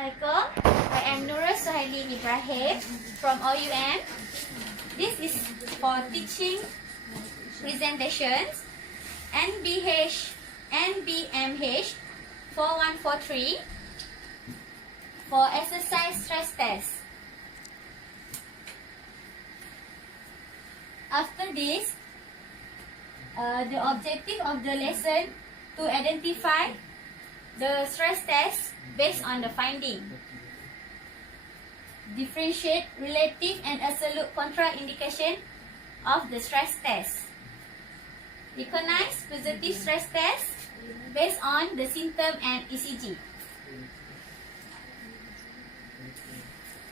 Assalamualaikum. I am Nurul Suhaili Ibrahim from OUM. This is for teaching presentations NBMH 4143 for exercise stress test. After this, the objective of the lesson to identify the stress test based on the finding. Differentiate relative and absolute contraindication of the stress test. Recognize positive stress test based on the symptom and ECG.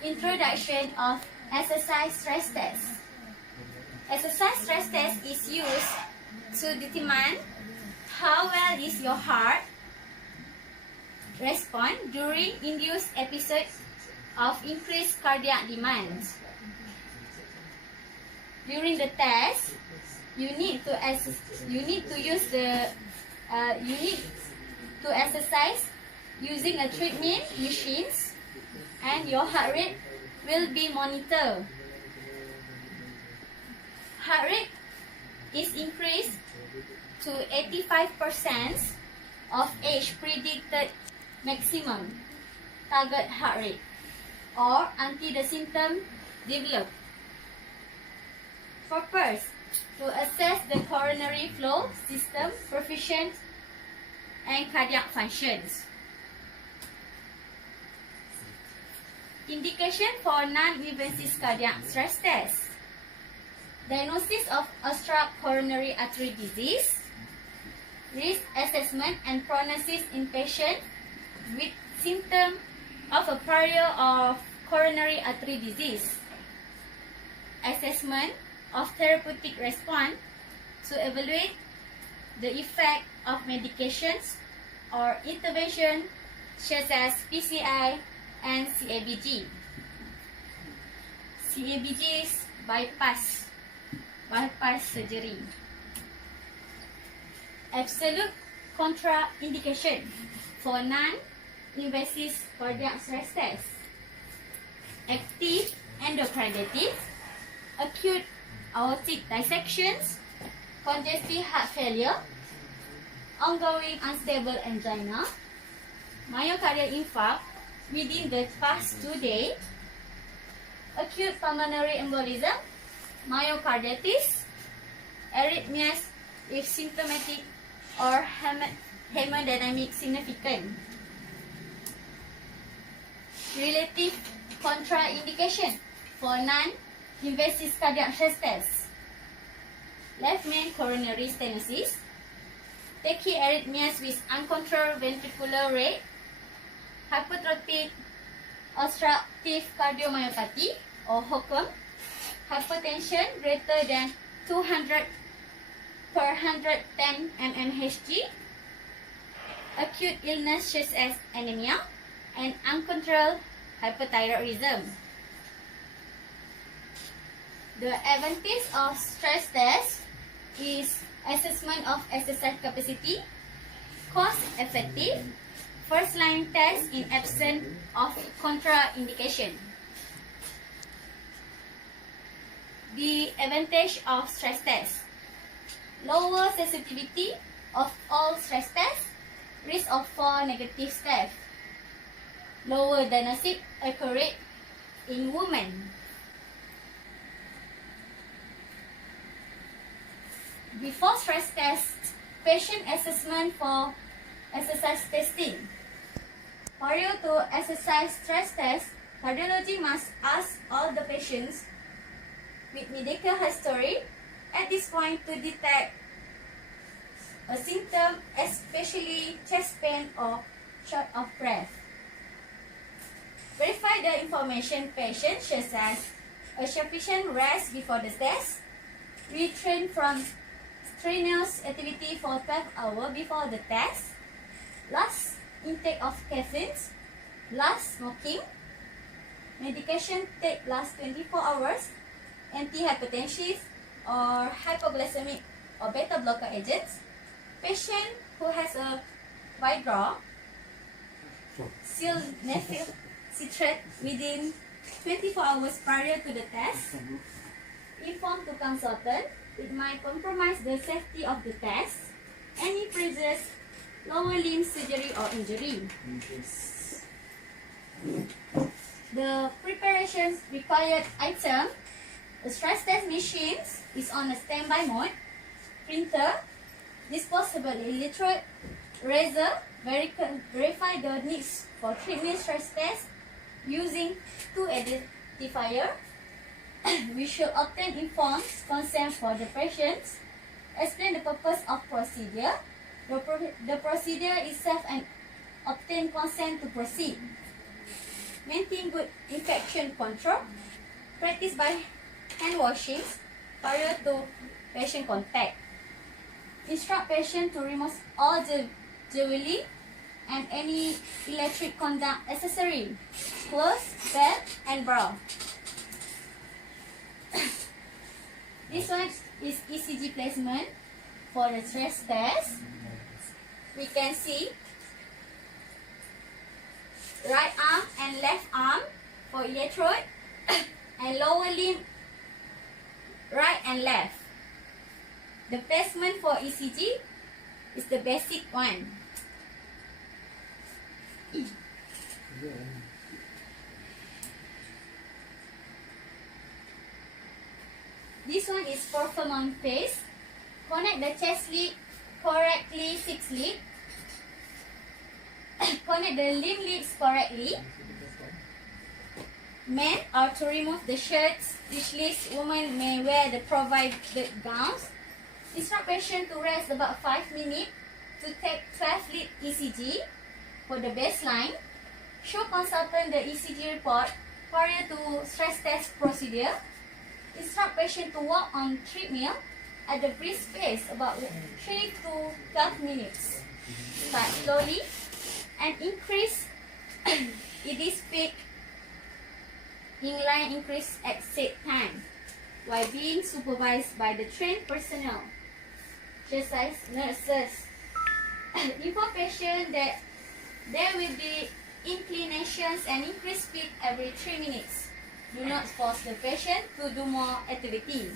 Introduction of exercise stress test. Exercise stress test is used to determine how well is your heart respond during induced episodes of increased cardiac demand. During the test, you need to exercise using a treadmill machines, and your heart rate will be monitored. Heart rate is increased to 85% of age predicted maximum target heart rate or until the symptom develop. Purpose to assess the coronary flow, system perfusion, and cardiac functions. Indication for non-invasive cardiac stress test. Diagnosis of obstructive coronary artery disease. Risk assessment and prognosis in patients with symptom of a prior of coronary artery disease. Assessment of therapeutic response to evaluate the effect of medications or intervention such as PCI and CABG. CABG is bypass surgery. Absolute contraindication for non-invasive cardiac stress test. Active endocarditis, acute aortic dissections, congestive heart failure, ongoing unstable angina, myocardial infarct within the past 2 days, acute pulmonary embolism, myocarditis, arrhythmias if symptomatic or hemodynamic significant. Relative contraindication for non-invasive cardiac stress test. Left main coronary stenosis, tachyarrhythmias with uncontrolled ventricular rate, hypertrophic obstructive cardiomyopathy or HOCM, hypertension greater than 200 per 110 mmHg, acute illness such as anemia, and uncontrolled hypothyroidism. The advantage of stress test is assessment of exercise capacity, cost effective, first line test in absence of contraindication. The advantage of stress test: lower sensitivity of all stress tests, risk of false negative test, lower diagnostic accurate in women. Before stress test, patient assessment for exercise testing. Prior to exercise stress test, cardiology must ask all the patients with medical history at this point to detect a symptom, especially chest pain or short of breath. Verify the information patient such as a sufficient rest before the test, retrain from strenuous activity for 12 hours before the test, last intake of caffeine, last smoking, medication take last 24 hours, antihypertensive or hypoglycemic or beta blocker agents, patient who has a withdrawal, sildenafil citrate within 24 hours prior to the test. Inform to consultant, it might compromise the safety of the test. Any previous lower limb surgery or injury. The preparation required item, the stress test machine is on a standby mode, printer, disposable electrode, razor, verify the needs for treatment stress test using two identifier. We should obtain informed consent for the patients. Explain the purpose of procedure. The procedure itself and obtain consent to proceed. Maintain good infection control. Practice by hand washing prior to patient contact. Instruct patient to remove all the jewelry and any electric conduct accessory, clothes, belt, and bra. This one is ECG placement for the stress test. We can see right arm and left arm for electrode and lower limb right and left. The placement for ECG is the basic one. This one is performance phase. Connect the chest lead correctly, 6 lead. Connect the limb leads correctly. Men are to remove the shirts, which leads women may wear the provided gowns. Instruct patient to rest about 5 minutes to take 12 lead ECG for the baseline. Show consultant the ECG report prior to stress test procedure. Instruct patient to walk on treadmill at the brisk pace about 3 to 12 minutes. Start slowly and increase it is peak inline increase at set time while being supervised by the trained personnel, such as nurses. Inform patient that there will be inclinations and increased speed every 3 minutes. Do not force the patient to do more activities.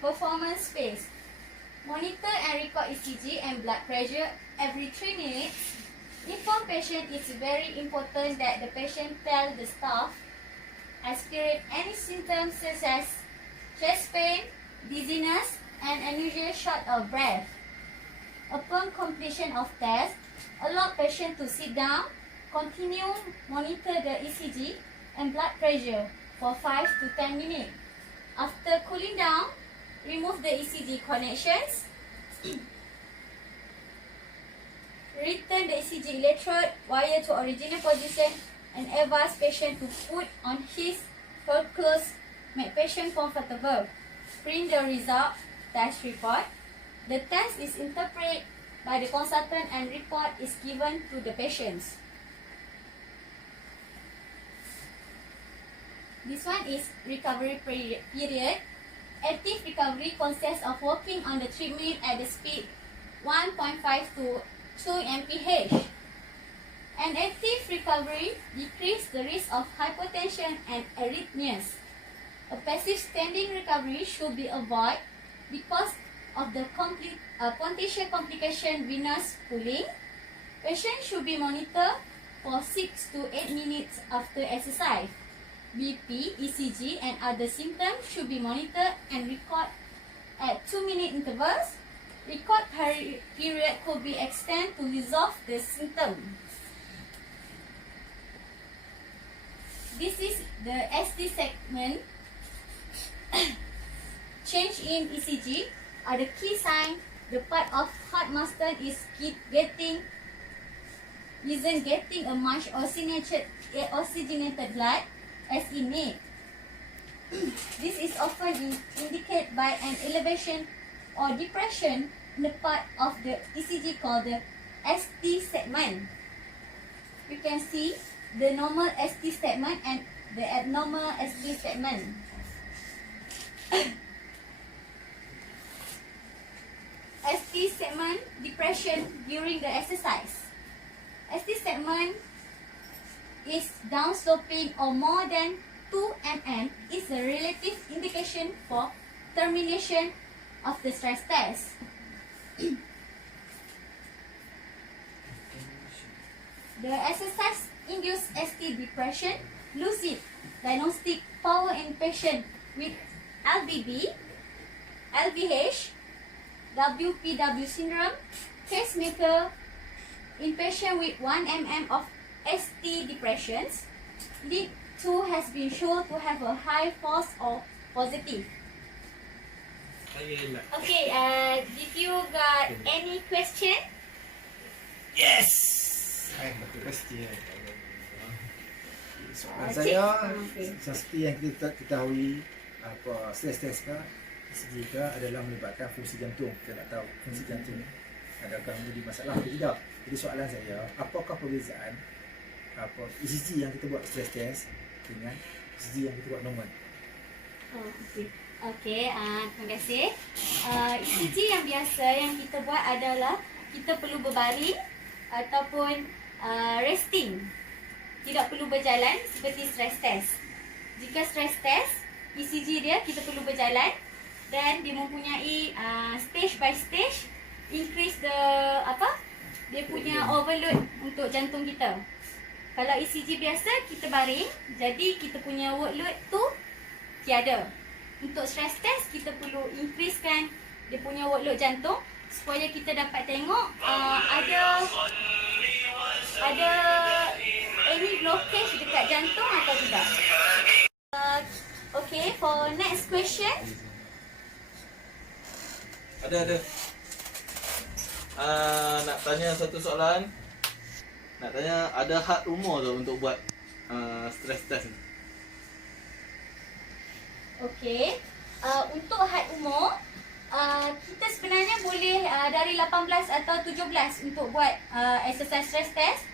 Performance phase. Monitor and record ECG and blood pressure every 3 minutes. Inform patient it's very important that the patient tell the staff experience any symptoms such as chest pain, dizziness, and unusual short of breath. Upon completion of test, allow patient to sit down. Continue monitor the ECG and blood pressure for 5 to 10 minutes. After cooling down, remove the ECG connections. Return the ECG electrode wire to original position and advise patient to put on his her clothes. Make patient comfortable. Print the result test report. The test is interpreted by the consultant and report is given to the patients. This one is recovery period. Active recovery consists of walking on the treadmill at the speed 1.5 to 2 mph. An active recovery decreases the risk of hypotension and arrhythmias. A passive standing recovery should be avoided because of the potential complication venous pooling. Patient should be monitored for 6 to 8 minutes after exercise. BP, ECG, and other symptoms should be monitored and recorded at 2-minute intervals. Record period could be extended to resolve the symptom. This is the ST segment. Change in ECG are the key sign the part of heart muscle isn't getting a much oxygenated blood as it may. This is often indicated by an elevation or depression in the part of the ECG called the ST segment. You can see the normal ST segment and the abnormal ST segment. ST segment depression during the exercise. ST segment is downsloping or more than 2 mm is a relative indication for termination of the stress test. The exercise induced ST depression, lucid, diagnostic power in patient with LVB, LVH, WPW syndrome, pacemaker, in patient with 1 mm of ST depressions. Lead 2 has been shown to have a high false or positive. Okay, did you got any question? Yes! Betul pasti. Soalan saya, seperti yang kita ketahui, apa stress test ke, ECG ke adalah melibatkan fungsi jantung. Kita nak tahu fungsi jantung adakah menjadi masalah atau tidak. Jadi soalan saya, apakah perbezaan apa ECG yang kita buat stress test dengan ECG yang kita buat normal? Oh, okey. Okey, terima kasih. ECG yang biasa yang kita buat adalah kita perlu berbaring ataupun resting. Tidak perlu berjalan seperti stress test. Jika stress test, ECG dia kita perlu berjalan dan dia mempunyai stage by stage increase the dia punya overload untuk jantung kita. Kalau ECG biasa kita baring, jadi kita punya workload tu tiada. Untuk stress test kita perlu increasekan dia punya workload jantung supaya kita dapat tengok ada any blockage dekat jantung atau tidak. Okay, for next question. Ada. Nak tanya satu soalan. Nak tanya, ada had umur tu untuk buat stress test ni? Okay, untuk had umur, kita sebenarnya boleh dari 18 atau 17 untuk buat exercise stress test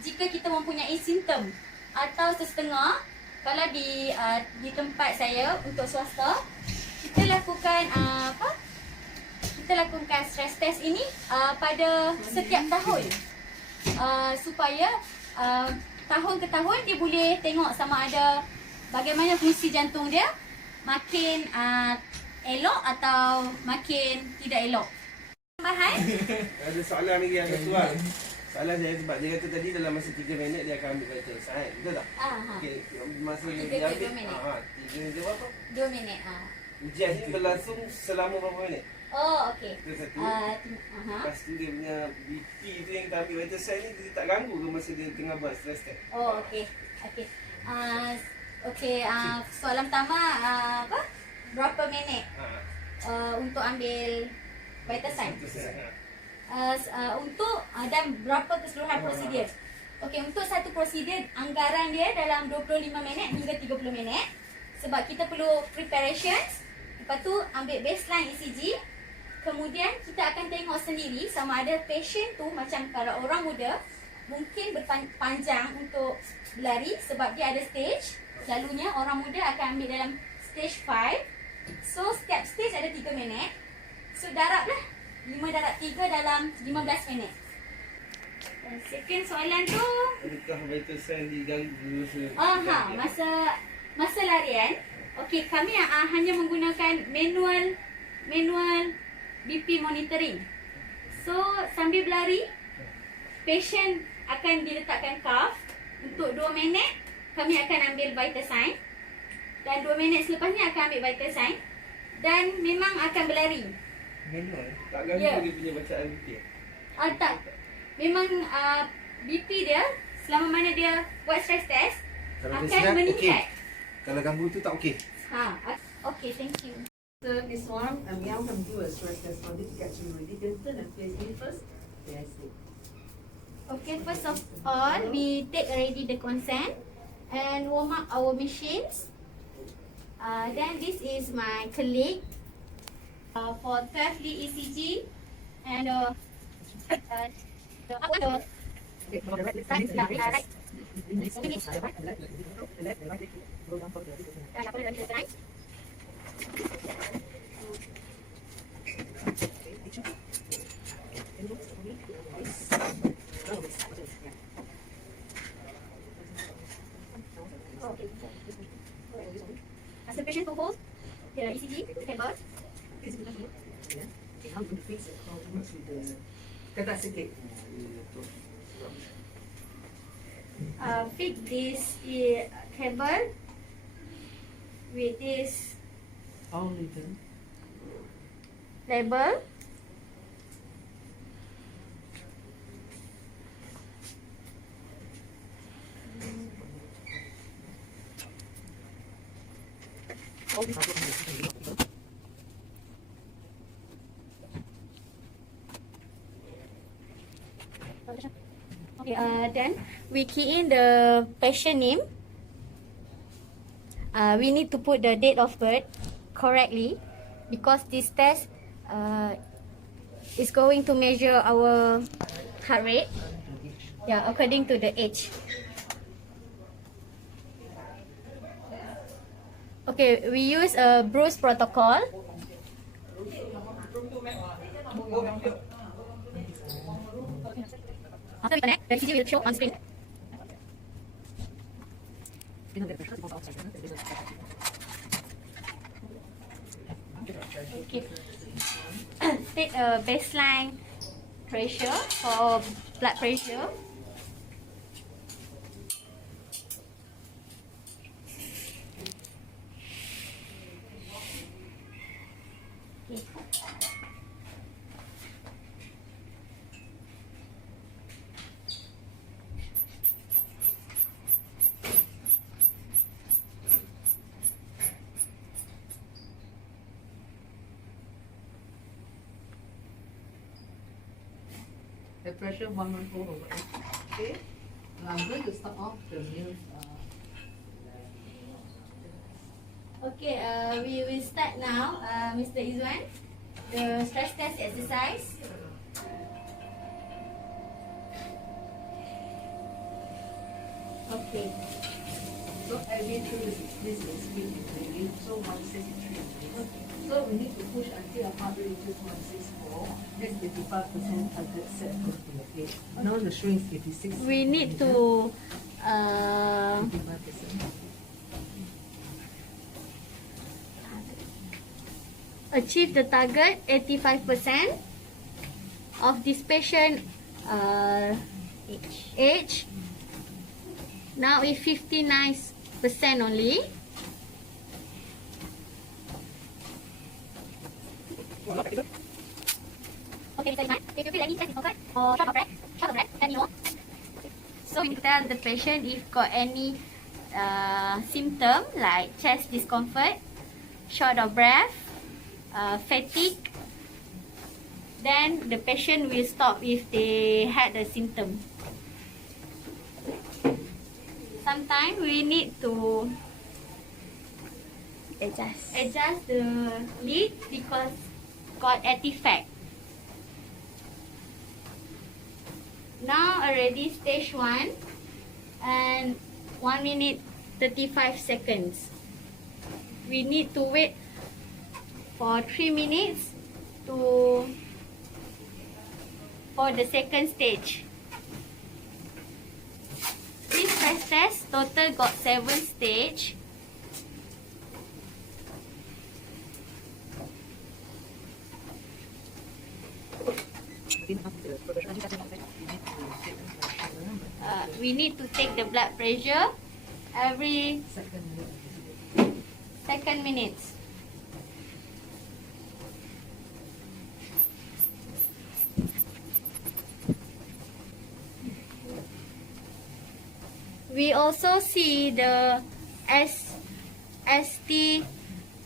jika kita mempunyai simptom atau setengah. Kalau di tempat saya untuk swasta, kita lakukan kita lakukan stress test ini pada setiap tahun supaya tahun ke tahun dia boleh tengok sama ada bagaimana fungsi jantung dia makin elok atau makin tidak elok. Tambahan? Ada soalan lagi yang ketua. Soalan saya sebab dia kata tadi dalam masa 3 minit dia akan ambil vital sign. Betul tak? Okey, masa dia ambil 3 minit berapa? 2 minit. Ujian ni berlangsung selama berapa minit? Oh, okey. Itu satu. Lepas tu dia punya BP tu yang kita ambil vital sign ni dia tak ganggu ke masa dia tengah buat stress test? Oh, okey. Okey. Soalan pertama berapa minit untuk ambil vital sign? Untuk dan berapa keseluruhan prosedur? Okey, untuk satu prosedur anggaran dia dalam 25 minit hingga 30 minit sebab kita perlu preparations. Lepas tu ambil baseline ECG. Kemudian kita akan tengok sendiri sama ada patient tu, macam kalau orang muda mungkin berpanjang untuk berlari sebab dia ada stage. Selalunya orang muda akan ambil dalam stage 5. So setiap stage ada 3 minit. So darablah 5 darab 3 dalam 15 minit. Dan second soalan tu, Adakah vital sign diganggu masa larian. Okey, kami hanya menggunakan manual BP monitoring. So sambil berlari, patient akan diletakkan cuff untuk 2 minit. Kami akan ambil vital sign dan 2 minit selepasnya akan ambil vital sign dan memang akan berlari. manual. Tak ganggu dia punya bacaan BP. Tak. Memang BP dia selama mana dia buat stress test Kalau akan dia sedap, meningkat. Kalau ganggu tu tak okey. Okay, thank you. So, Miss Wong, we are going to do a stress test for you to get you ready. Just turn and face me first. That's it. Okay, first of all, we take already the consent and warm up our machines. Then this is my colleague for 12 lead ECG and Ask the patient to hold the ECG cable. Yeah. Okay, I'm going to fix it. How much with the kata sikit. Fit this cable with this All little. label. Okay, then we key in the patient name. We need to put the date of birth correctly because this test is going to measure our heart rate. Yeah, according to the age. Okay, we use a Bruce protocol. After we connect, the ECG will show on screen. Okay. Take a baseline pressure for blood pressure. Okay. The pressure 114/8. Okay. I'm going to start off the meal. Okay, we will start now, Mr. Izwan, the stress test exercise. Okay. So I went through this speed training. So 163. Okay. So we need to push until our heart rate reaches 164. That's 85% target set. Okay. Now the shrink is 86. We need to 85%. achieve the target 85% of this patient age. Now it's 59% only. Okay, Mr. Iman, if you feel any chest discomfort or short of breath, let me know. So we tell the patient if got any symptom like chest discomfort, short of breath, fatigue, then the patient will stop if they had the symptom. Sometimes we need to adjust the lead because got artifact. Now already stage 1 and 1 minute 35 seconds. We need to wait for 3 minutes for the second stage. This stress test total got 7 stage. We need to take the blood pressure every second minutes. We also see the ST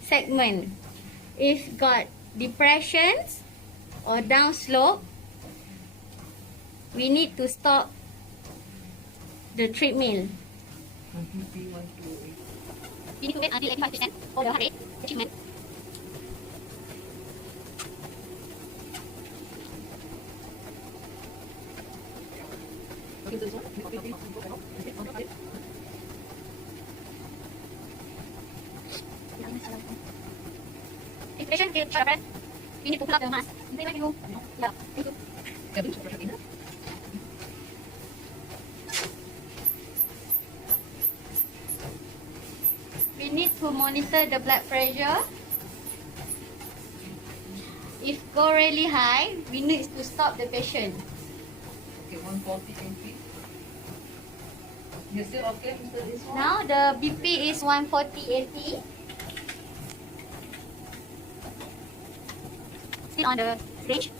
segment. If got depressions or downslope, we need to stop the treadmill. We need to wait until 85% of the heart rate achievement. If patient feels short of breath, we need to pull up the mask. Yeah, thank you. We need to monitor the blood pressure. If go really high, we need to stop the patient. Okay, 140 kg. You still okay, Mr. Iswan? Now the BP is 140/80. Still on the stage.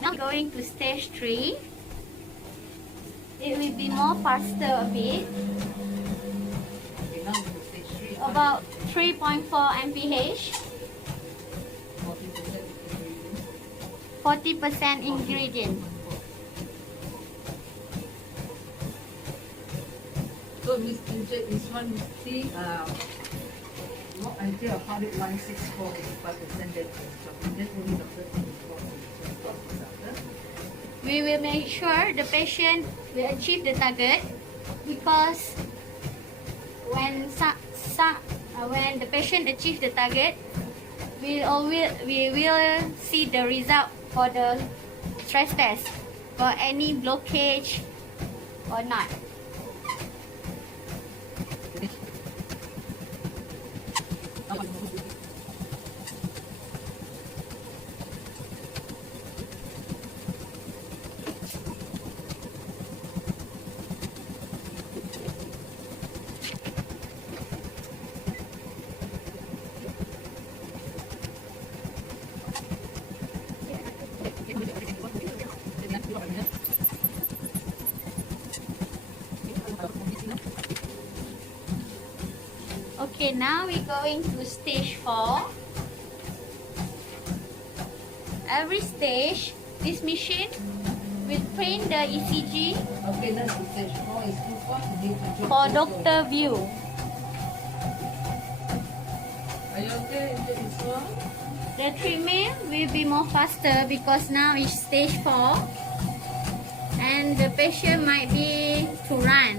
Now going to stage 3. It will be more faster a bit. Okay, now we're stage 3. About 3.4 mph. 40% ingredient. So Mr. Iswan, see, not until a heart rate 164, 85% dead. So that's only doctor We will make sure the patient will achieve the target, because when the patient achieves the target, we will see the result for the stress test for any blockage or not. Okay, now we're going to stage 4. Every stage, this machine will print the ECG Okay, that's the stage 4 is too far. You need to drop for this doctor view. one. Are you okay, Mr. Iswan? The treatment will be more faster because now it's stage 4 and the patient might be to run.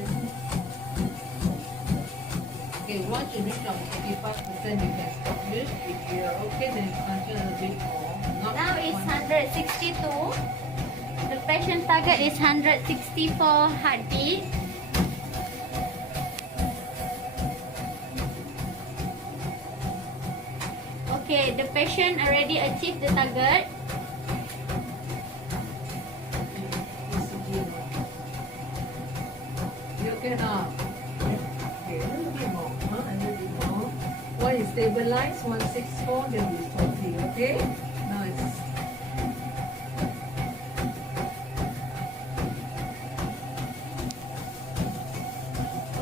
Okay, once you reach up to 85%, you can stop this. If you're okay, then you continue a bit more. Not Now it's 100. 162. The patient target is 164 heartbeat. Okay, the patient already achieved the target. You okay now? Okay, a little bit more. A little bit more. When you stabilize, 164, then we 40, okay? Now it's...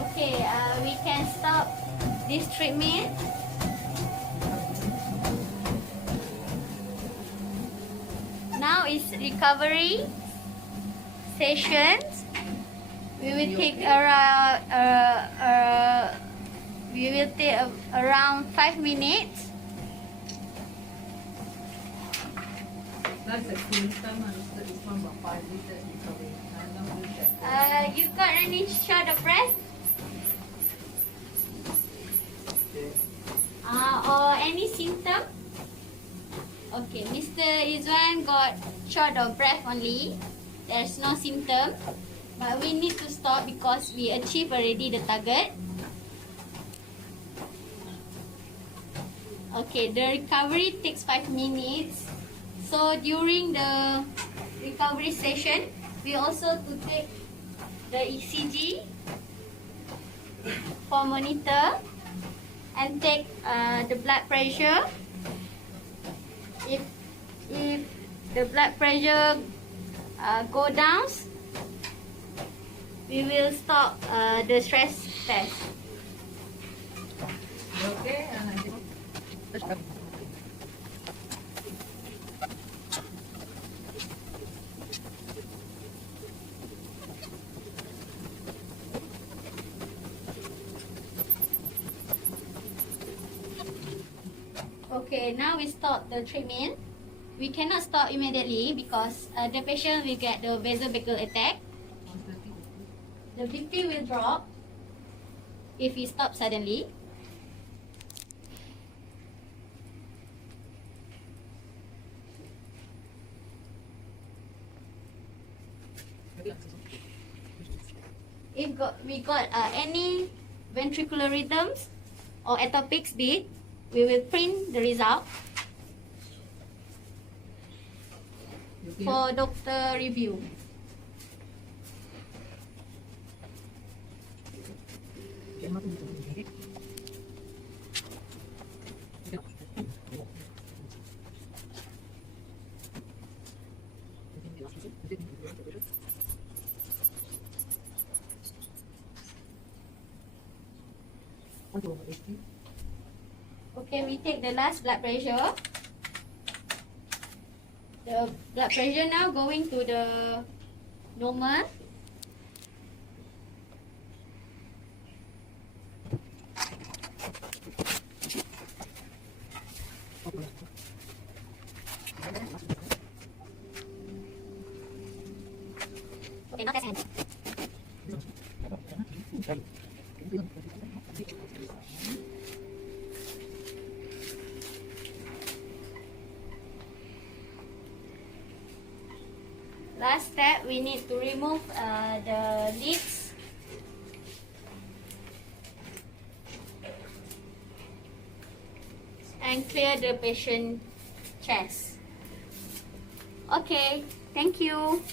Okay, we can stop this treatment. Now is recovery sessions. We will take around around 5 minutes. That's a clean time, and it's one about 5 liters recovery. Now we'll check. You got any short of breath? Or any symptom? Okay, Mr. Izwan got short of breath only. There's no symptom. But we need to stop because we achieved already the target. Okay, the recovery takes 5 minutes. So during the recovery session, we also to take the ECG for monitor and take the blood pressure. If the blood pressure go down, we will stop the stress test. You okay? Okay, now we stop the treatment. We cannot stop immediately because the patient will get the vasovagal attack. The BP will drop if we stop suddenly. if we got any ventricular rhythms or ectopic beat, we will print the result for doctor review. Okay, we take the last blood pressure. The blood pressure now going to the normal. Okay, now test hand. Last step, we need to remove the lids and clear the patient chest. Okay, thank you.